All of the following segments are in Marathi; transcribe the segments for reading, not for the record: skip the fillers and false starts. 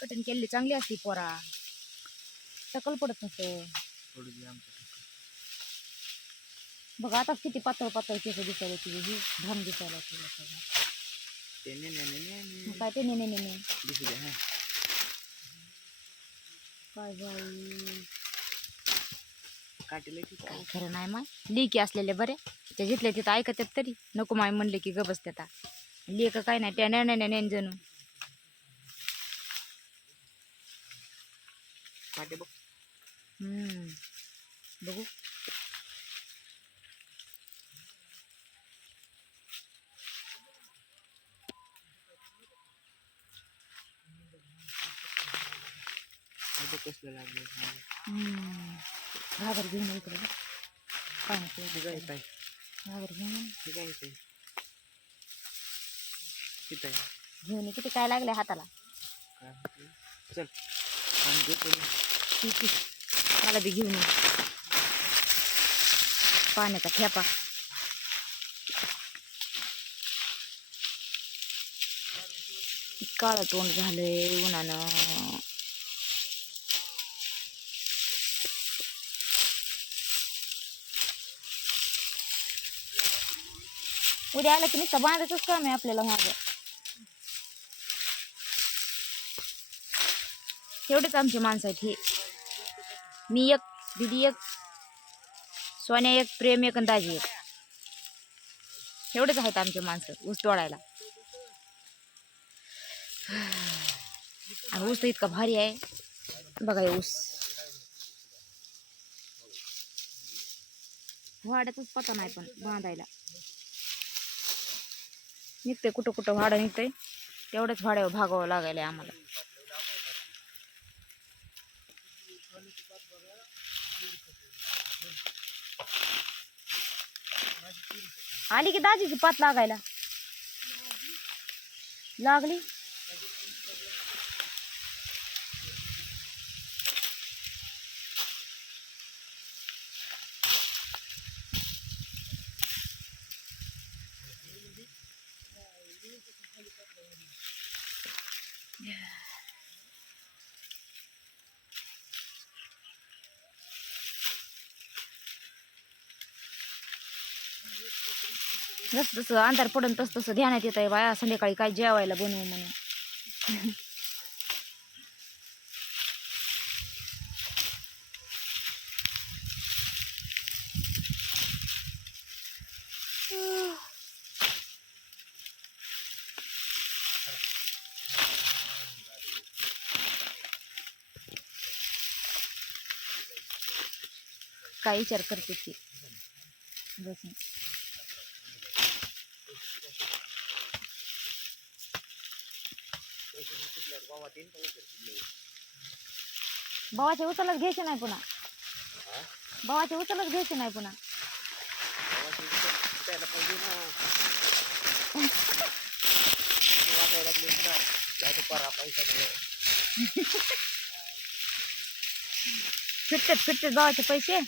कटिंग केलेली चांगली असती पोरा, टकल पडत नसतं. बघ आता किती पातळ पातळ केस दिसायला तुझी, ही घाम दिसायला तुझ्या सगळं. काय ते ने काय बाई काय खरं नाही माय. लेकी असलेले बरे, त्या जिथल्या तिथं ऐकतात तरी. नको माय म्हणले की ग बसत्यात. लेक काय नाही त्या नेन जणू. बघू कसलं लागलं. घागर घेऊन इकडे काय घागर घेऊन घेऊन किती काय लागले हाताला. चल मला बी घेऊन ये पाण्याचा ठेपा. काळं तोंड झालंय उन्हानं. उद्या आलं की नुसतं बांधायचंच काम आहे आपल्याला. माझं एवढेच आमची माणसं आहेत. हे मी एक, दिदी एक, सोन्या एक, प्रेम एक आणि दाजी एक. एवढेच आहेत आमचे माणसं ऊस तोडायला. आणि ऊस तर इतका भारी आहे बघा. हे ऊस वाड्यातच पता नाही पण बांधायला निघते कुठं कुठं वाडा निघतंय. तेवढंच भाड्यावर भागावं लागायला आम्हाला. आली की दाजीची पात लागायला लागली. जस जसं अंधार पडून तस तसं ध्यानात येत आहे बाया संध्याकाळी काय जेवायला बनवू म्हणून. काय विचार करते ती बसून. भावाचे उचलच घ्यायचे नाही पुन्हा. भावाचे उचलच घ्यायचे नाही पुन्हा. फिटतात भावाचे पैसे.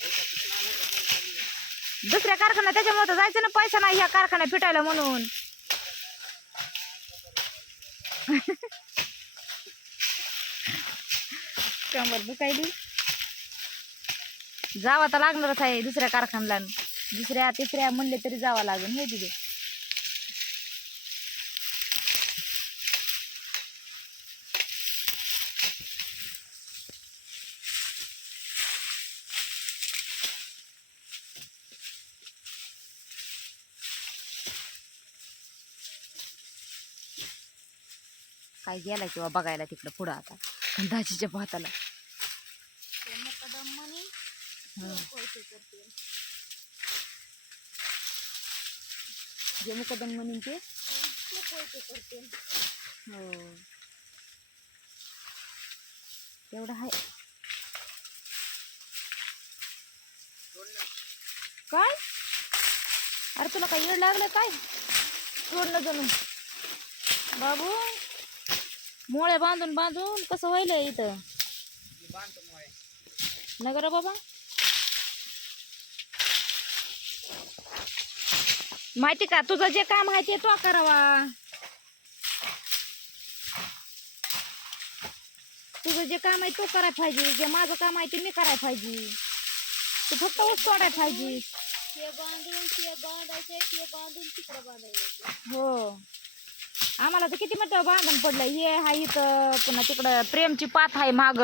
दुसऱ्या कारखान्यात त्याच्यामुळे तर जायचं ना, पैसा नाही ह्या कारखान्यात फिटायला म्हणून. कमर दुखायली. जावा तर लागणारच आहे दुसऱ्या कारखान्याला. दुसऱ्या तिसऱ्या म्हणले तरी जावा लागेल हे तिथे. काय गेला किंवा बघायला तिकडं पुढं आता दाजीच्या भाताला. जे मुकदम म्हणून ते हो तेवढं आहे. काय अरे तुला काय येड लागलं काय सोडलं जणू बाबू. मोळ्या बांधून बांधून कसं व्हायलंय इथं नगर बाबा. माहिती का तुझं जे काम आहे ते तो करावा. तुझं जे काम आहे तो करायला पाहिजे, जे माझं काम आहे ते मी करायला पाहिजे. तू फक्त ऊस तोडायला पाहिजे. ते बांधून ते बांधायचे, ते बांधून तिकडे बांधायचे. हो, आम्हाला तर किती मोठं बांधण पडलं. हे आहे इथं, पुन्हा तिकडं प्रेमची पात आहे माग,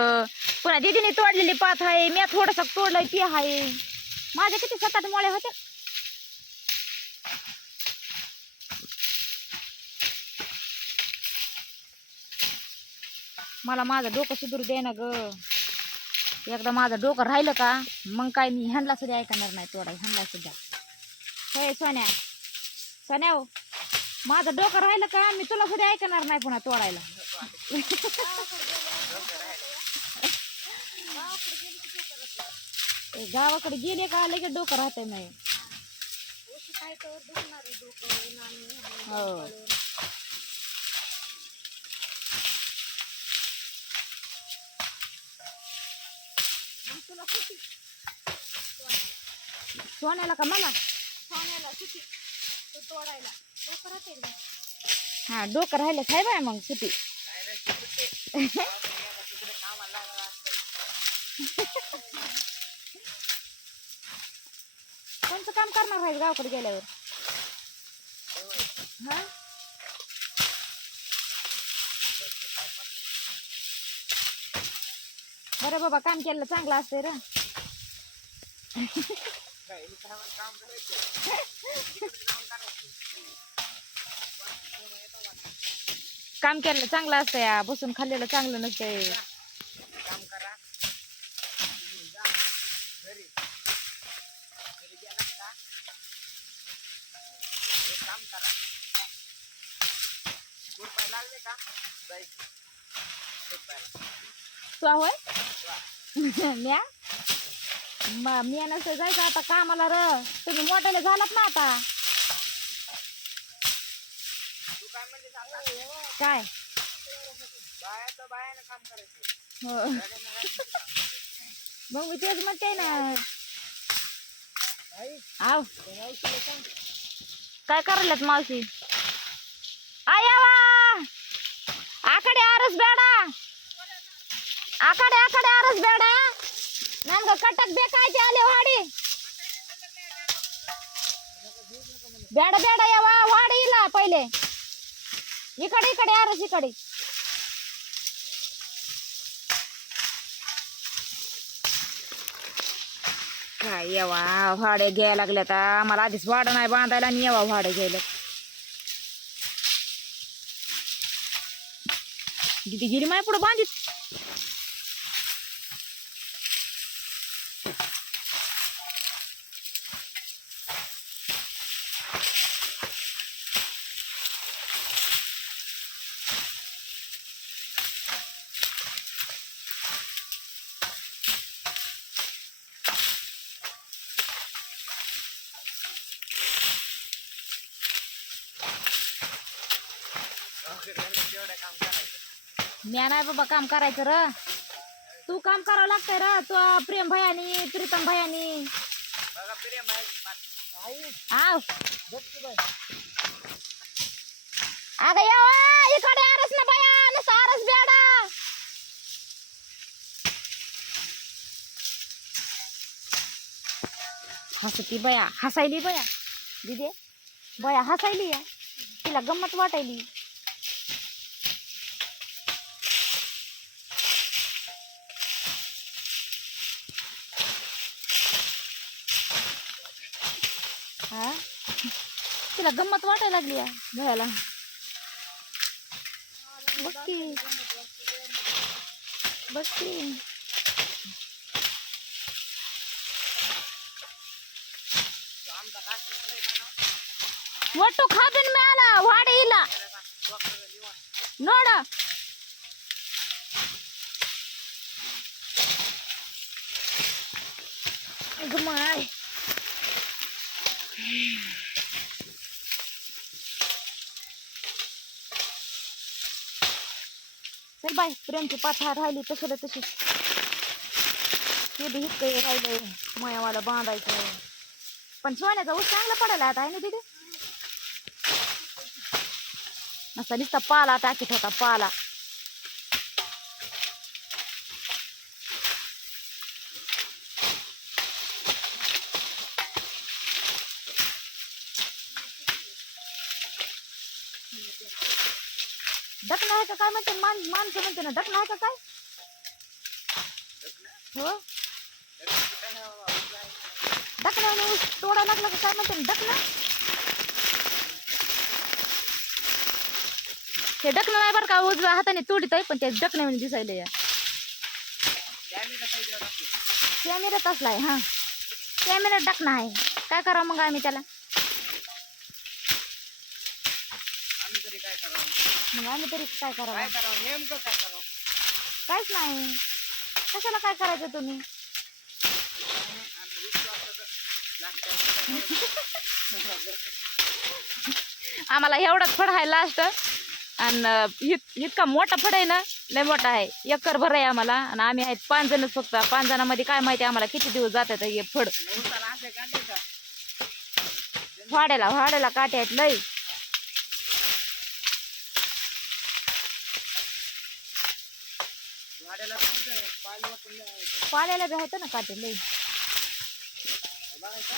पुन्हा दीदीने तोडलेली पात आहे, मी थोडस तोडलंय ते आहे. माझ्या किती 7-8 मोळे होते. मला माझं डोकं सुधरू दे ना ग. एकदा माझं डोकं राहिलं का मग काय मी ह्यांना सुद्धा ऐकणार नाही तोडाय, ह्यांना सुद्धा. हे सोन्या, सोन्या हो, माझं डोकं राहिलं का मी तुला सुद्धा ऐकणार नाही पुन्हा तोडायला. गावाकडे गेले का लगेच डोकं राहतंय नाही. काय तर दुखणार आहे डोकं नाणी. हो, मग तुला सुट्टी सोन्याला का मला? सोन्याला सुट्टी तू तोडायला डोकं राहते ना. हा, डोकं राहिलं काय बाय मग सुटी. कोणतं काम करणार आहे गावाकडे गेल्यावर? हा, बरं बाबा, काम केलं चांगलं असतंय र. काम केलं चांगलं असतं या, बसून खाल्लेलं चांगलं नसतंय. काम करा, जा घरी, घरी गेला का हे काम करा. कुरपाय लागले का जायचं कुरपायला. तू होय म्या नसतं जायचं आता कामाला र. तुम्ही मोठ्याला झालात ना आता. तू काय म्हणजे सांगा, काय बायाचं बायानं काम करायचं. हो, मग मी तेच म्हणते ना. आव, काय करायलात मावशी? आयावा आकडे आरस बेडा, आकडे आकडे आरस बेडा नंग कटक बेकायचे आले वाडी. बेडा बेडा यावा वाडीला पहिले. इकडे इकडे आरस इकडे. काय यावा भाडे घ्यायला लागले आता. आम्हाला आधीच भाडं नाही बांधायला आणि यावा भाडे घ्यायला. दीदी गेली माय पुढे बांधित. तेवढं काम करायचं. म्या नाही बाबा काम करायचं र. तू काम करावं लागतंय र. तू प्रेम भयानी प्रीतम भयानी. बघा प्रेम आहे. आव अगं यावा इकडे आरस ना बाया, नुसतं आरस बेडा. हसती बया, हसायली बया दिदे. बया हसायली या, तिला गंमत वाटायली. हा, तिला गंमत वाटायला लागली या भयाला. बघ की, बघ की. ಒಟ್ಟು ಕಾಬಿನ ಮ್ಯಾಲ ವಾಡಿ ಇಲ್ಲ ನೋಡ. ಮಾಯ್ चल बाय. प्रेमची पाथा राहिली तसं तशी. ते बी इतकं राहिलंय मायावाला बांधायचं. पण सोन्याचा ऊस चांगला पडायला आता आहे ना तिथे. नसता नुसता पाला टाकीत होता पाला. डकणं आहे का काय म्हणते माणसं म्हणते ना डकणं आहे का काय हो डकणं ऊस तोडा लागला का काय म्हणते ना डकणं ते डकणं नाही बरं का उजव्या हाताने तोडीत आहे पण ते डकणं म्हणजे दिसायला या कॅमेऱ्यात असलाय हा कॅमेऱ्यात डकणं आहे काय करावं मग आम्ही त्याला आम्ही तरी काय करावं मग आम्ही तरी काय करावं काय करावं नेमकं काय करावं काहीच नाही कशाला काय करायचं तुम्ही आम्ही विश्वासाचं लागतं आम्हाला एवढाच फळ आहे लास्ट आणि इतका मोठा फळ आहे ना लय मोठा आहे एकर भर आहे आम्हाला आणि आम्ही आहेत 5 जणच फक्त 5 जणांमध्ये काय माहिती आम्हाला किती दिवस जातात हे फळ उसाला असे काढते का वाड्याला काटे आहेत लय वाड्याला काय पाणी वाटून पाल्याला बी आहेत ना काटे लय बघायचं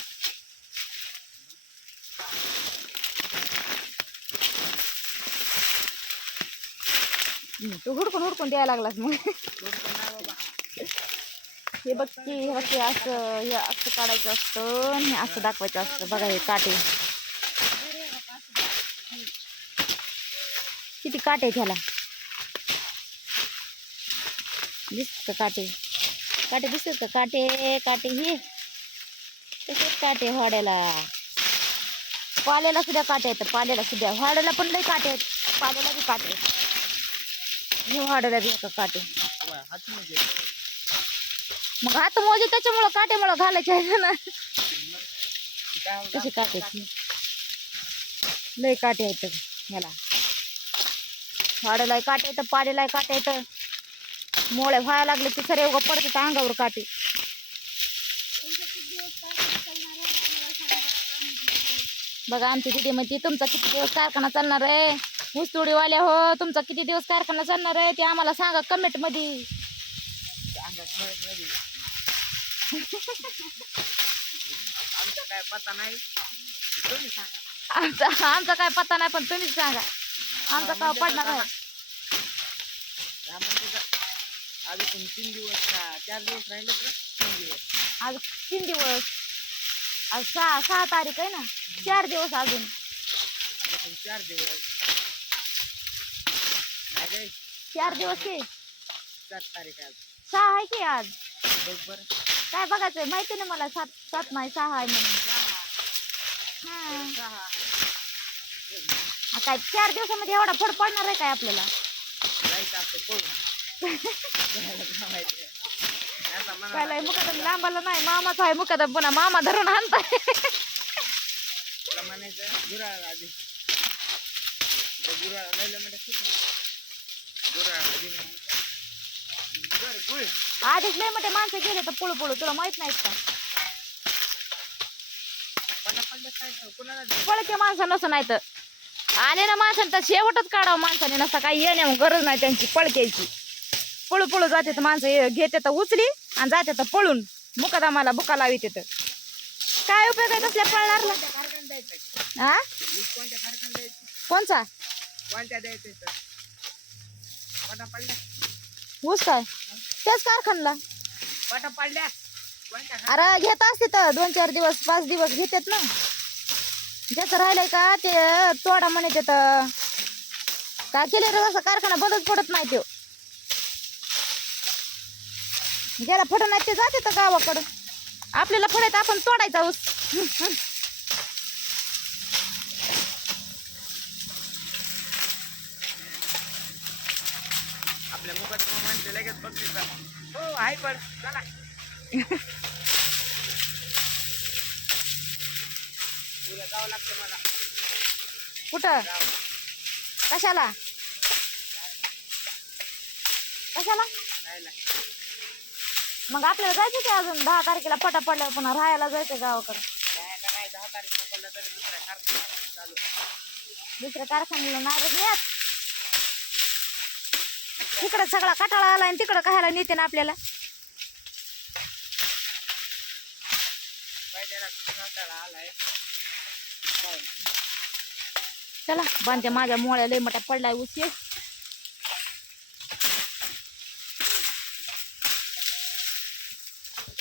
तू हुडकून द्यायला लागलास मग थोडंसं नाही बाबा हे बघ की हे असं हे असं काढायचं असतं आणि हे असं दाखवायचं असतं बघा हे काटे किती काटे आहेत ह्याला दिसत का काटे दिसत का काटे हे तसेच काटे वाड्याला पाल्याला सुद्धा काटे आहेत पाल्याला सुद्धा वाड्याला पण लई काटे आहेत पाल्याला बी काटे आहेत हे वाड्याला बी का काटे हात म्हणजे मग हात मोजे त्याच्यामुळं काट्यामुळं घालायचे आहे ना काय कसे काटे लय काटे आहेत ह्याला वाड्याला काटे येतं पाल्याला काटे येतं मोळे व्हायला लागले की सरे उगा पडते अंगावर काटे बघा आमची दिदी म्हणते तुमचा किती दिवस कारखाना चालणार आहे ऊसतोडीवाल्या हो तुमचा किती दिवस कारखाना चालणार आहे ते आम्हाला सांगा कमेंट मध्ये आमचा काय पत्ता नाही तुम्ही सांगा आमचा काय पत्ता नाही पण तुम्हीच सांगा आमचा का पडणार आहे अजून 3 दिवस का 4 दिवस राहिले तर 3 दिवस आज 3 दिवस आज 6 तारीख आहे ना 4 दिवस अजून 4 दिवस नाही रे 4 दिवस की 7 तारीख आज 6 आहे की आज बघ बरं काय बघायचंय माहिती ना मला 7 नाही 6 आहे म्हणून हा काय 4 दिवसामध्ये एवढा फड पडणार आहे काय आपल्याला जायचं असतं पळून पहिला मुकादम लांबाला नाही मामाचा आहे मुकादम पुन्हा मामा धरून आणताय तुला म्हणायचं गुराळ आधी गुराळ राहिलं म्हणजे गुराळ आधी गुळ आधीच लय मोठे माणसं गेले तर पुळू तुला माहित नाहीत का पटापट काय कुणाला पळके माणसं नसं नाही तर आले ना माणसाने तर शेवटच काढावं माणसाने नसता काही येण्या गरज नाही त्यांची पळक्याची पळू जाते तर माणसं घेते तर उचली आणि जाते तर पळून मुकादमाला बुका लाविते तर काय उपयोग आहे तसल्या पळणारला कारखान्यात द्यायचं हा कोणत्या कारखान्यात द्यायचं कोणचा कोणत्या द्यायचं तर पटापडल्या ऊस काय त्याच कारखानला पटापडल्या कोणत्या अरे घेत असते तर 2-4 दिवस 5 दिवस घेतात ना ज्याचं राहिलंय का ते तोडा म्हणते तर काय केले रे असं कारखाना बंदच पडत नाही तो ज्याला फड नाही ते जाते तर गावाकडं आपल्याला फडायचं आपण तोडायचा ऊस आपल्या मुखात म्हणते लगेच बघते हो आहे पण चला उद्या जावं लागतं मला कुठं कशाला राहायला मग आपल्याला जायचं की अजून 10 तारखेला पटा पडल्यावर पुन्हा राहायला जायचं गावाकडं राहायला नाही 10 तारखेला पडलं तरी दुसऱ्या कारखान्यात चालू दुसऱ्या कारखान्याला नारळ नेत तिकडं सगळा कटाळा आला आणि तिकडं कशाला नेते ना आपल्याला पहिल्याला कंटाळा आलाय चला बांधत्या माझ्या मोळ्या लय मोठ्या पडलाय उशी